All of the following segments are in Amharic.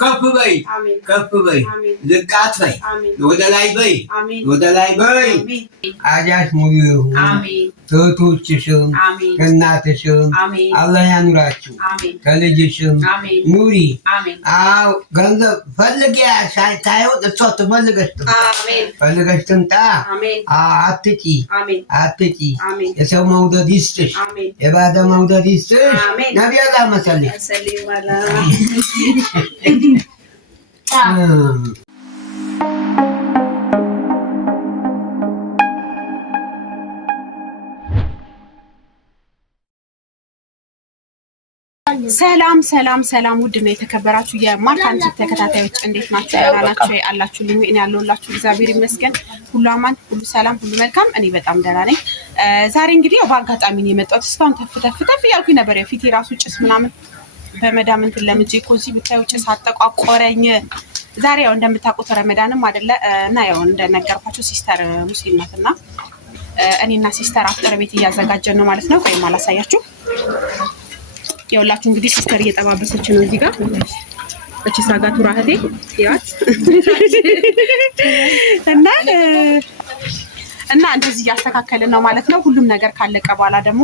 ከፍ በይ ከፍ በይ ዝቃት በይ ወደ ላይ በይ ወደ ላይ በይ አጃሽ ሙሉ ይሁን እህቶችሽም ከእናትሽም አላህ ያኑራችሁ ከልጅሽም ኑሪ አዎ ገንዘብ ፈልጊ ሳይሆን እሷ ትፈልገሽ ትምጣ አትጪ አትጪ የሰው መውደድ ይስጥሽ የባዳ መውደድ ይስጥሽ ነቢ አላህ መሰለኝ ሰላም ሰላም ሰላም ውድና የተከበራችሁ የማርካንት ተከታታዮች እንዴት ናችሁ? ያላችሁ አላችሁልኝ እኔ ያለሁላችሁ እግዚአብሔር ይመስገን ሁሉ አማን ሁሉ ሰላም ሁሉ መልካም እኔ በጣም ደህና ነኝ። ዛሬ እንግዲህ በአጋጣሚ ነው የመጣሁት። እስካሁን ተፍ እያልኩኝ ነበር ፊቴ ራሱ ጭስ ምናምን በመዳም እንትን ለምጄ ኮዚ ብታዩ ጭስ አጠቋቆረኝ። ዛሬ ያው እንደምታውቁት ረመዳንም አይደለ እና ያው እንደነገርኳችሁ ሲስተር ሙስሊም ናትና እኔና ሲስተር አፍጥር ቤት እያዘጋጀን ነው ማለት ነው። ቆይማ አላሳያችሁ ያውላችሁ እንግዲህ ሲስተር እየጠባበሰች ነው እዚህ ጋር እቺ ሳጋቱ ራህቴ ያት እና እንደዚህ እያስተካከልን ነው ማለት ነው። ሁሉም ነገር ካለቀ በኋላ ደግሞ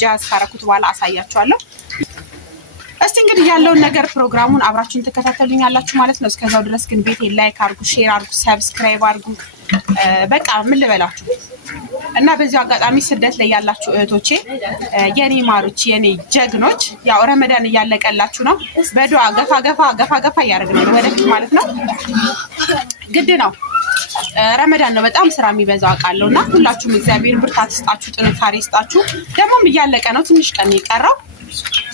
ጃዝ ካረኩት በኋላ አሳያችኋለሁ። እስቲ እንግዲህ ያለውን ነገር ፕሮግራሙን አብራችሁን ተከታተሉኛላችሁ ማለት ነው። እስከዛው ድረስ ግን ቤቴ ላይክ አድርጉ፣ ሼር አድርጉ፣ ሰብስክራይብ አድርጉ። በቃ ምን ልበላችሁ እና በዚህ አጋጣሚ ስደት ላይ ያላችሁ እህቶቼ የኔ ማሮች የኔ ጀግኖች ያው ረመዳን እያለቀላችሁ ነው። በዱዓ ገፋ እያደረግን ነው ወደፊት ማለት ነው። ግድ ነው ረመዳን ነው በጣም ስራ የሚበዛው አውቃለሁና ሁላችሁም እግዚአብሔር ብርታት ይስጣችሁ፣ ጥንካሬ ይስጣችሁ። ደግሞም እያለቀ ነው፣ ትንሽ ቀን የቀረው።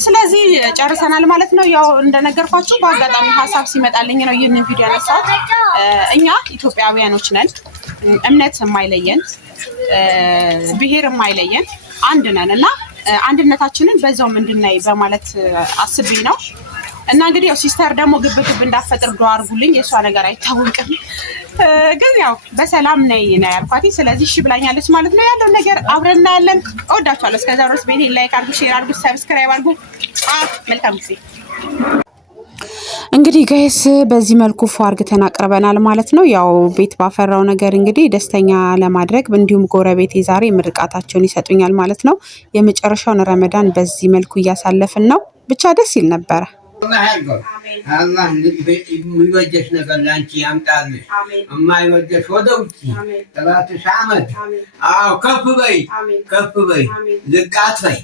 ስለዚህ ጨርሰናል ማለት ነው። ያው እንደነገርኳችሁ በአጋጣሚ ሀሳብ ሲመጣልኝ ነው ይህንን ቪዲዮ ያነሳሁት። እኛ ኢትዮጵያውያኖች ነን፣ እምነት የማይለየን ብሔር የማይለየን አንድ ነን እና አንድነታችንን በዛውም እንድናይ በማለት አስቤ ነው። እና እንግዲህ ያው ሲስተር ደግሞ ግብግብ እንዳፈጥር ዱዓ አድርጉልኝ። የእሷ ነገር አይታወቅም ግን ያው በሰላም ነይ ነው ያልኳት። ስለዚህ እሺ ብላኛለች ማለት ነው። ያለው ነገር አብረን እናያለን። እወዳችኋለሁ። እስከዛ ድረስ ቤቴ ላይክ አድርጉ፣ ሼር አድርጉ፣ ሰብስክራይብ አድርጉ። መልካም ጊዜ። እንግዲህ ጋይስ በዚህ መልኩ ፎ አርግተን አቅርበናል ማለት ነው። ያው ቤት ባፈራው ነገር እንግዲህ ደስተኛ ለማድረግ እንዲሁም ጎረቤቴ ዛሬ ምርቃታቸውን ይሰጡኛል ማለት ነው። የመጨረሻውን ረመዳን በዚህ መልኩ እያሳለፍን ነው። ብቻ ደስ ይል ነበረ። አላህ የሚወደሽ ነገር ላንቺ ያምጣልሽ፣ የማይወደሽ ወደ ውጭ ጠላትሽ አመድ። አዎ ከፍ በይ ከፍ በይ ዝቃት በይ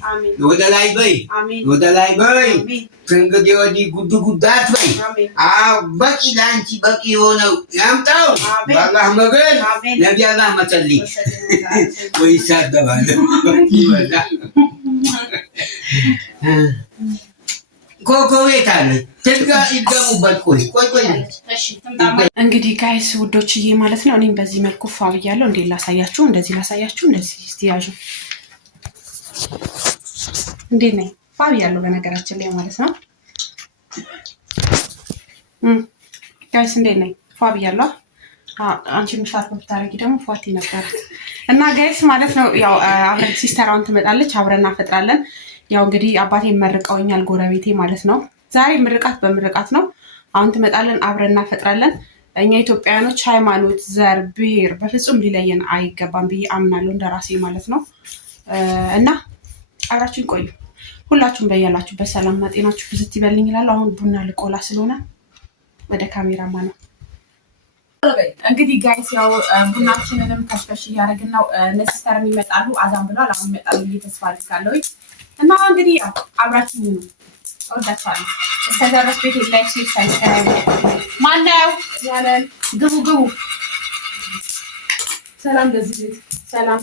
ወደ ላይ በይ ወደ ላይ በይ ከእንግዲህ ወዲህ ጉድ አትበይ። አዎ በቂ ላንቺ በቂ የሆነው ያምጣው በአላህ መገን ነቢ አላህ መሰልኝ ወይ ይሳደባል ይበላል ኮኮቤት አለ ትጋ ይገሙበት። ቆይ እንግዲህ ጋይስ ውዶችዬ ማለት ነው። እኔም በዚህ መልኩ ፋ ብያለሁ። እንዴ ላሳያችሁ፣ እንደዚህ ላሳያችሁ፣ እንደዚህ እስቲ ያዡ። እንዴ ነኝ ፋ ብያለሁ በነገራችን ላይ ማለት ነው። ጋይስ እንዴ ነኝ ፋ ብያለሁ። አንቺ ምሻት ብታረጊ ደግሞ ፏቲ ነበር እና ጋይስ ማለት ነው። ያው አብረን ሲስተራውን ትመጣለች፣ አብረን እናፈጥራለን። ያው እንግዲህ አባቴ መርቀውኛል ጎረቤቴ ማለት ነው። ዛሬ ምርቃት በምርቃት ነው። አሁን ትመጣለን፣ አብረን እናፈጥራለን። እኛ ኢትዮጵያውያኖች ሃይማኖት፣ ዘር፣ ብሔር በፍጹም ሊለየን አይገባም ብዬ አምናለሁ እንደራሴ ማለት ነው። እና አብራችሁን ቆዩ። ሁላችሁም በያላችሁ በሰላምና ጤናችሁ ብዝት ይበልኝ ይላል። አሁን ቡና ልቆላ ስለሆነ ወደ ካሜራማ ነው። እንግዲህ ጋይስ ያው ቡናችንንም ከሽከሽ እያደረግን ነው። ለሲስተር ይመጣሉ፣ አዛም ብሏል። አሁን ይመጣሉ ብዬ ተስፋ አድርጋለሁ። እና እንግዲህ ያው አብራችሁ ነው ወዳቻለሁ። እስከዛ ድረስ ቤት ላይክ፣ ሼር፣ ሰብስክራይብ ማናየው ያለን ግቡ። ሰላም ለዚህ ቤት ሰላም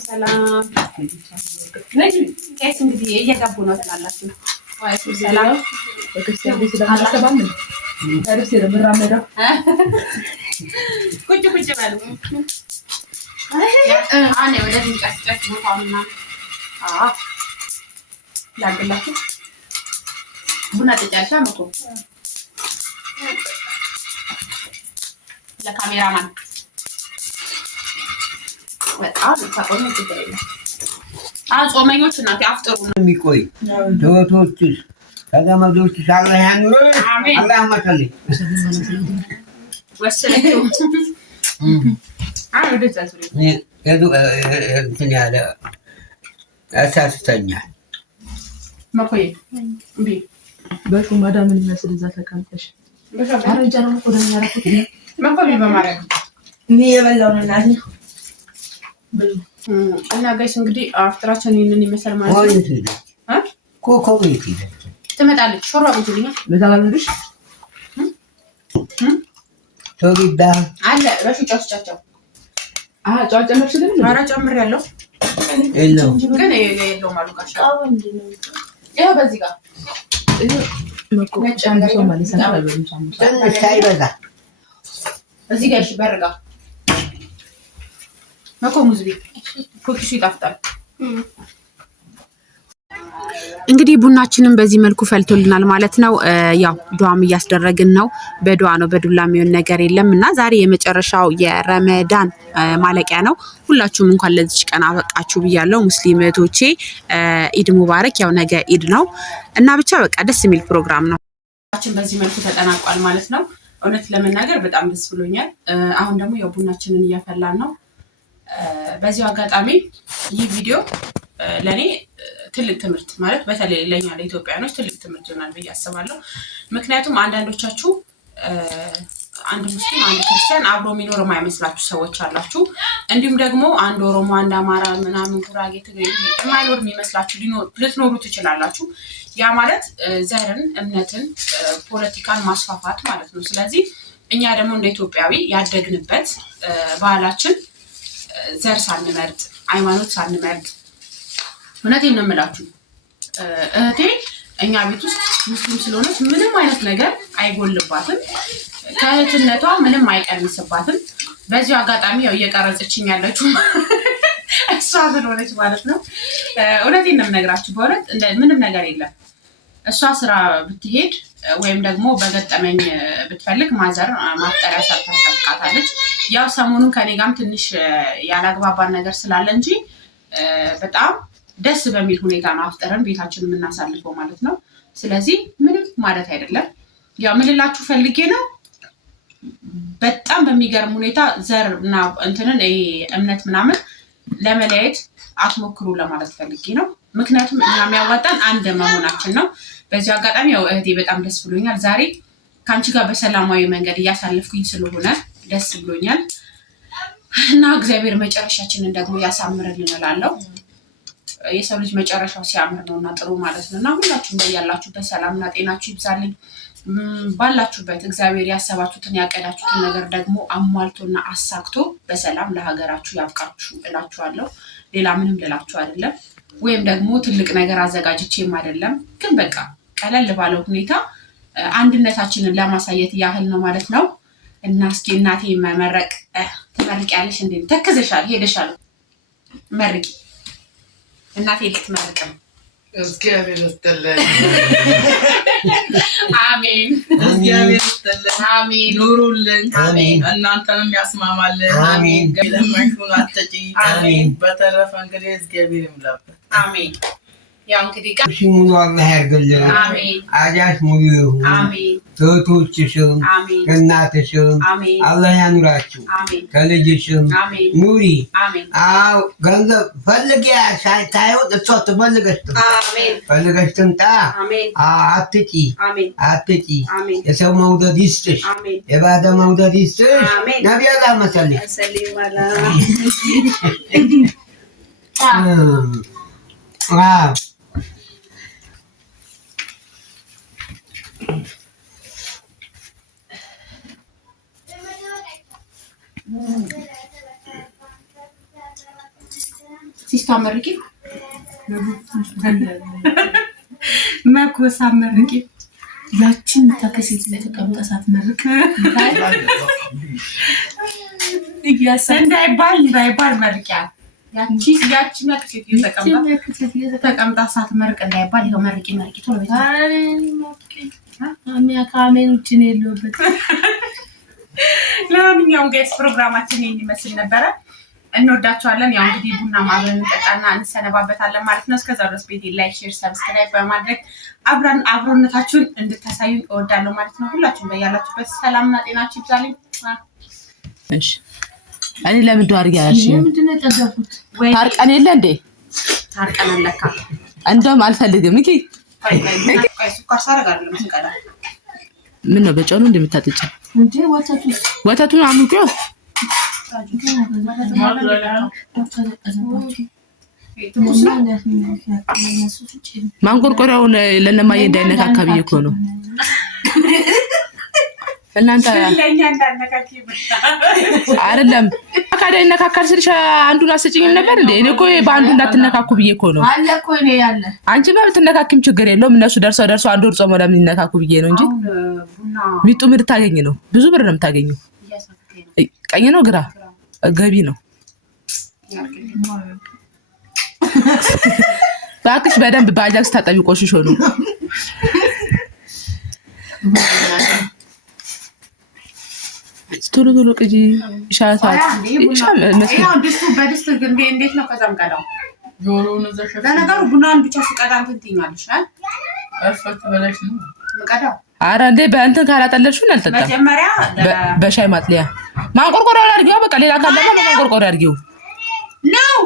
ነኝ። ጋይስ እንግዲህ እየገቡ ነው ትላላችሁ። ሰላም በክርስቲያን ቤት ስለማሰባም ታዲያ ስለምራመደው ቁጭ በሉ። አኔ ወደዚህ ጨስ ቦታውና ላግላችሁ ቡና ተጫጫ መኮ ለካሜራማን በጣም ታቆም ይችላል። ጾመኞች እናቴ አፍጥሩ ነው የሚቆይ ዶቶችሽ ከዘመዶች አላህ ያኑርህ። አላሁመ ሰሊ ወሰለችው እንትን ያለ ያሳስተኛል። መኮይ በሹ ማዳምን የሚመስል እዛ ተቀምጠሽ አረንጃ ነው እኮ ደህና ያደረኩት መኮይ በማርያም እኔ የበላውን እናት እና ጋይስ እንግዲህ አፍጥራችን ይሄንን ይመስል ማለት ነው። ኮኮብ ይሄድ ትመጣለች። ሾርባ ብትልኛ ለታላልሽ ቶሪዳ አለ በሹ ጫጫጫው ጫው ጨመርሽልኝ? ኧረ ጨምሬያለሁ። የለውም ግን የለውም ማሉቃሽ ያው በዚህ ጋር ሳይበዛ እዚህ ጋር እሺ በርጋ መኮሙዝ ቤት ኩኪሱ ይጣፍጣል። እንግዲህ ቡናችንን በዚህ መልኩ ፈልቶልናል ማለት ነው። ያው ዱዓም እያስደረግን ነው። በዱዓ ነው በዱላ የሚሆን ነገር የለም እና ዛሬ የመጨረሻው የረመዳን ማለቂያ ነው። ሁላችሁም እንኳን ለዚች ቀን አበቃችሁ ብያለሁ። ሙስሊም እህቶቼ ኢድ ሙባረክ። ያው ነገ ኢድ ነው እና ብቻ በቃ ደስ የሚል ፕሮግራም ነው። በዚህ መልኩ ተጠናቋል ማለት ነው። እውነት ለመናገር በጣም ደስ ብሎኛል። አሁን ደግሞ ያው ቡናችንን እያፈላን ነው። በዚሁ አጋጣሚ ይህ ቪዲዮ ለኔ ትልቅ ትምህርት ማለት በተለይ ለኛ ለኢትዮጵያኖች ትልቅ ትምህርት ይሆናል ብዬ አስባለሁ። ምክንያቱም አንዳንዶቻችሁ አንድ ሙስሊም አንድ ክርስቲያን አብሮ የሚኖር የማይመስላችሁ ሰዎች አላችሁ። እንዲሁም ደግሞ አንድ ኦሮሞ አንድ አማራ ምናምን ጉራጌ ትግሬ የማይኖር የሚመስላችሁ ልትኖሩ ትችላላችሁ። ያ ማለት ዘርን፣ እምነትን፣ ፖለቲካን ማስፋፋት ማለት ነው። ስለዚህ እኛ ደግሞ እንደ ኢትዮጵያዊ ያደግንበት ባህላችን ዘር ሳንመርጥ ሃይማኖት ሳንመርጥ እውነቴን ነው የምላችሁ እህቴ እኛ ቤት ውስጥ ሙስሊም ስለሆነች ምንም አይነት ነገር አይጎልባትም። ከእህትነቷ ምንም አይቀንስባትም። በዚሁ አጋጣሚ ያው እየቀረጸችኝ ያለችው እሷ ስለሆነች ማለት ነው። እውነቴን ነው የምነግራችሁ በእውነት ምንም ነገር የለም። እሷ ስራ ብትሄድ ወይም ደግሞ በገጠመኝ ብትፈልግ ማዘር ማፍጠሪያ ሰርታ ትጠብቃታለች። ያው ሰሞኑን ከኔ ጋርም ትንሽ ያላግባባን ነገር ስላለ እንጂ በጣም ደስ በሚል ሁኔታ ነው አፍጠረን ቤታችን የምናሳልፈው ማለት ነው። ስለዚህ ምንም ማለት አይደለም። ያው ምን ልላችሁ ፈልጌ ነው በጣም በሚገርም ሁኔታ ዘር እና እንትንን እምነት ምናምን ለመለያየት አትሞክሩ ለማለት ፈልጌ ነው። ምክንያቱም እኛ የሚያዋጣን አንድ መሆናችን ነው። በዚህ አጋጣሚ ያው እህቴ በጣም ደስ ብሎኛል። ዛሬ ከአንቺ ጋር በሰላማዊ መንገድ እያሳለፍኩኝ ስለሆነ ደስ ብሎኛል እና እግዚአብሔር መጨረሻችንን ደግሞ ያሳምርልን እላለሁ። የሰው ልጅ መጨረሻው ሲያምር ነው እና ጥሩ ማለት ነው እና ሁላችሁም በያላችሁበት ሰላምና ጤናችሁ ይብዛልኝ። ባላችሁበት እግዚአብሔር ያሰባችሁትን ያቀዳችሁትን ነገር ደግሞ አሟልቶና አሳክቶ በሰላም ለሀገራችሁ ያብቃችሁ እላችኋለሁ። ሌላ ምንም ልላችሁ አይደለም፣ ወይም ደግሞ ትልቅ ነገር አዘጋጅቼም አይደለም። ግን በቃ ቀለል ባለው ሁኔታ አንድነታችንን ለማሳየት ያህል ነው ማለት ነው እና እስኪ እናቴ መመረቅ ትመርቂያለሽ እንዴ? ተክዘሻል፣ ሄደሻል። መርቂ እናቴ ልትመርቅ ነው። እግዚአብሔር ይስጥልን። አሜን። እግዚአብሔር ይስጥልን። አሜን። ኑሩልን። አሜን። እናንተንም ያስማማልን። አሜን። ለማሽኑን አትጪ። አሜን። በተረፈ እንግዲህ እግዚአብሔር ይምላበት። አሜን። ያው እንግዲህ ሙሉ አላህ ያርግልን። አሜን። አጃሽ ሙሉ ይሁን። አሜን። እህቶችሽም አሜን። እናትሽም አሜን። አላህ ያኑራችሁ። አሜን። ከልጅሽም አሜን። ኑሪ። አሜን። አዎ ገንዘብ ፈልጊያ ሳይሆን እሷ ትፈልገሽ ትምጣ። አሜን። ፈልገሽ ትምጣ። አሜን። አትጪ አሜን። አትጪ። አሜን። የሰው መውደድ ይስጥሽ። አሜን። የባደ መውደድ ይስጥሽ። አሜን። ነቢይ አላህ መሰለኝ ሰሊም አላ ሲስታ መርቂ መኮሳ መርቂ ያችን ተከሴት ለተቀምጣ ሳትመርቅ እንዳይባል መርቂያ ያቺ መክሴት ተቀምጣ ሳትመርቅ እንዳይባል ይኸው መርቂ ቶሎ ቤት ከአሜን ውጭ ነው የለውበት። ለማንኛውም ጋይስ ፕሮግራማችን ይህን ይመስል ነበረ። እንወዳችኋለን። ያው እንግዲህ ቡና ማብረን እንጠጣና እንሰነባበታለን ማለት ነው። እስከዛ ድረስ ቤቴ ላይክ፣ ሼር፣ ሰብስክራይብ በማድረግ አብሮነታችሁን እንድታሳዩን እወዳለሁ ማለት ነው። ሁላችሁም በያላችሁበት ሰላምና ጤናችሁ ይብዛልኝ። እሺ እኔ ለምን ዱአ አድርጊያለሽ? ምንድን ነው የጠገቡት? ታርቀን የለ እንዴ? ታርቀን አለካ እንደውም አልፈልግም። እኪ ቆይ ስኳር ሳረግ አይደለም ስንቀዳ ምን ነው በጨው ነው እንደምታጠጪ? እንዴ ወተቱን አሙቂው ማንቆርቆሪያውን ለነማዬ እንዳይነካካ ብዬሽ እኮ ነው። እናንተ ለኛ እንዳነካኪ አይደለም አካዳ ይነካካል ስልሽ አንዱን አስጭኝም ነበር እንዴ? እኔ እኮ በአንዱ እንዳትነካኩ ብዬሽ እኮ ነው። አለ እኮ እኔ ያለ አንቺ በትነካኪም ችግር የለውም። እነሱ ደርሰው አንድ ወር ጾም ለምን ይነካኩ ብዬሽ ነው እንጂ ሚጡ ምን ታገኝ ነው? ብዙ ብር ነው የምታገኘው። ቀኝ ነው ግራ ገቢ ነው። እባክሽ በደንብ በአጃክስ ታጠቢ ቆሽሾ ነው። ቶሎ ቶሎ ቅጂ ይሻላል። ድስቱ በድስት እንዴት ነው? ከዛም ቀዳው ጆሮውን ዘሸፈ። ለነገሩ ቡናውን ብቻ ሲቀዳ እንትን ትይኛለሽ አይደል? አልፈት በላሽ ነው መቀዳው። ኧረ እንዴ በእንትን ካላጠለልሽው አልጠጣም። መጀመሪያ በሻይ ማጥለያ ማንቆርቆሪያውን አድርጊው። በቃ ሌላ ካለማ ማንቆርቆሪያ አድርጊው ነው።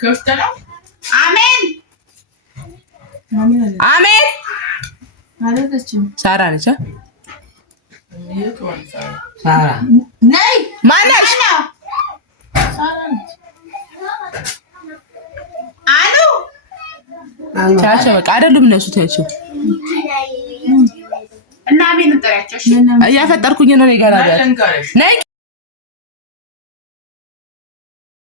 ከፍተ ነው። አሜን አሜን። አለችም ሳራ ነች። ሳራ ነይ ማነሽ? አሉ ቻቻ በቃ አይደሉም እነሱ ታያቸው እና አሜን እንጠሪያቸው። እሺ እያፈጠርኩኝ ነው። ነይ ገና ነይ